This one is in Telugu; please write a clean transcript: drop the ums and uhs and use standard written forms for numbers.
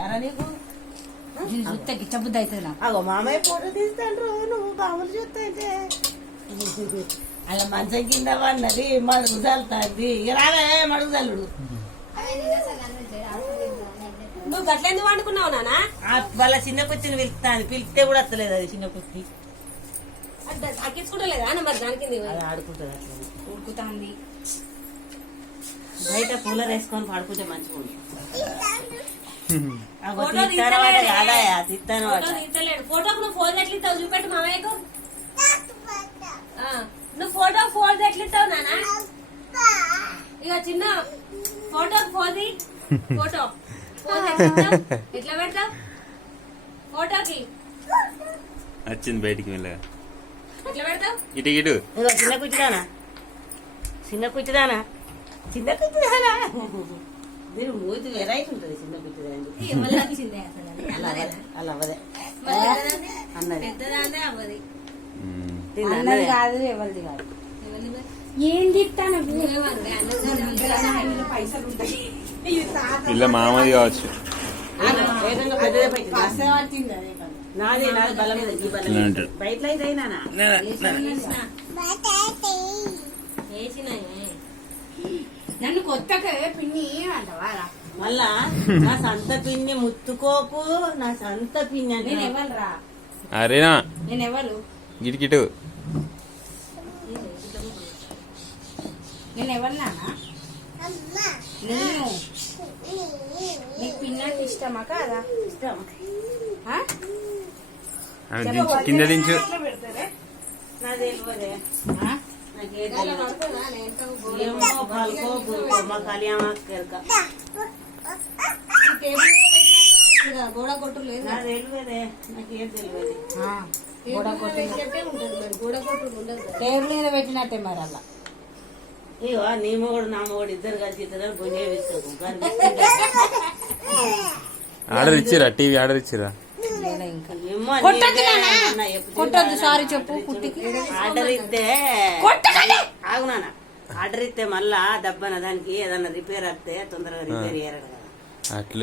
ఎరా నీకు చూస్తే గిచ్చబుద్ధి అవుతుంది నాకు. అగో మామయ్య ఫోటో తీస్తాండ్రు నువ్వు బాబులు చూస్తే అలా మంచం కింద పడినది మడుగు చల్లుతుంది రావే మడుగు చల్లుడు. నువ్వు గట్లెందుకు వండుకున్నావు నానా? వాళ్ళ చిన్న కుర్చీని పిలుస్తాను, పిలిస్తే కూడా వస్తలేదు అది చిన్న కుర్చీ. అక్కించుకుంటలేదా మరి దానికి అది ఆడుకుంటుంది అట్లా ఉడుకుతాంది. బయట కూలర్ వేసుకొని పడుకుంటే మంచిగా ఉంది. ఫోటోకు నువ్వు ఫోన్ ఎట్లా ఇస్తావు చూపెట్టు మామయ్యకు. నువ్వు ఫోన్ ఎట్లా ఇస్తావు నానా? ఇక చిన్న ఫోటోకు ఫోది ఫోటో ఎట్లా పెడతావు ఫోటోకి? వచ్చింది బయటికి వెళ్ళగా ఎట్లా పెడతావు? ఇటు ఇటు చిన్న కుర్చీదానా చిన్న కుర్చీదానా చిన్న కుర్చీదానా మీరు మూతి వెరైటీ ఉంటుంది. చిన్న కుర్చీదాని అలా అవ్వదే అన్నది అన్నది కాదు ఎవరిది కాదు. ఏంది ఇలా మామది కావచ్చు. పెద్దదే నాది నాది బల్ల మీద ఈ బల్ల మీద బయట అయినా నన్ను కొత్తగా పిన్ని అంటవా? మళ్ళా నా సంత పిన్ని ముత్తుకోకు, నా సంత పిన్ని అంటే నేను ఎవరురా? అరేనా నేను ఎవరు? గిటికిటు నేను ఎవరు నానా? నేను నీకు పిన్నకి ఇష్టమా కాదా? ఇష్టం. కింద దించు. నాది తెలియదే ఏమో పాలకో గురుకో మా కళ్యాణ గోడ కొట్టు లేదు. నాకు తెలియదే నాకేం తెలియదు. గోడ కొట్టు ఉండదు. టేబుల్ మీద పెట్టినట్టే మరి అలా. ఇగో నీ మొగుడు నా మొగుడు ఇద్దరు కలిసి ఇద్దరు గుంజే వేసుకోకు. ఆర్డర్ ఇచ్చిరా? టీవీ ఆర్డర్ ఇచ్చిరా? కొట్టద్దు సారీ చెప్పు కుట్టికి. ఆర్డర్ ఇస్తే ఆగు నాన్న. ఆర్డర్ ఇస్తే మళ్ళా దబ్బన దానికి ఏదన్నా రిపేర్ వస్తే తొందరగా రిపేర్ చేయరు కదా. అట్లే